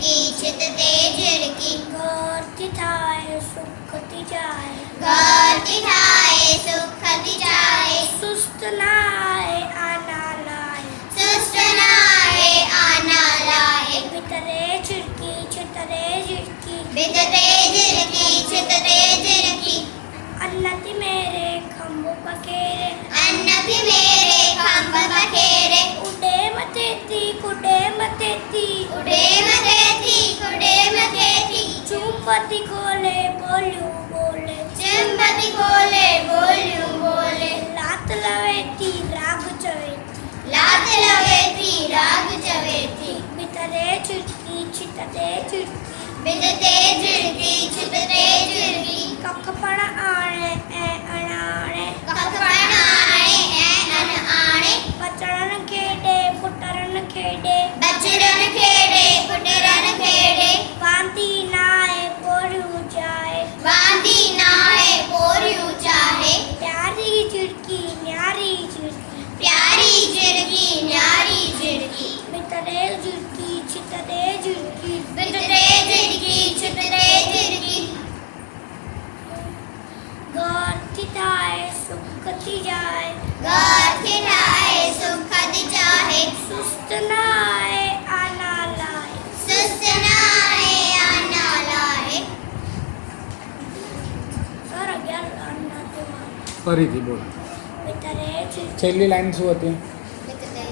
झिड़की छितते झिड़की घरती थाए सुखती जाए घरती थाए सुखती जाए सुस्त नाए आना लाए सुस्त नाए आना लाए भितरे झिड़की छितरे झिड़की भितरे झिड़की छितरे झिड़की अन्नति मेरे खंबो पकेरे अन्नति मेरे खंभ बखेरे उडे मतेती कुडे मतेती उड़े मतेती कुड़े मतेती चुंबती कोले बोलू बोले चुंबती कोले बोलू बोले लात लवेती राग चवेती लात लवेती राग चवेती भितरे झिड़की छितरे झिड़की भितरे झिड़की छितरे झिड़की कख पण आणे ऐ अणाणे कखपण आणे ऐ अन आणे बचड़न खेडे पुटरन खेडे बचड़न खेड़े पुटरन खेड़े वांदी नाए पोरियूं जाए वांदी नाहे पोरियूं चाहे प्यारी झिड़की न्यारी झिड़की प्यारी झिड़की न्यारी झिड़की भितरे झिड़की छितरे झिड़की भितरे झिड़की छितरे झिड़की घरती थाए सुखती जाए घरती थाए सुखती जाए सुस्त नाए आना लाए सुस्त नाए आना लाए સર 11 अन्ना तो ફરીથી બોલો भितरे झिड़की છેલ્લી લાઈન શું હતી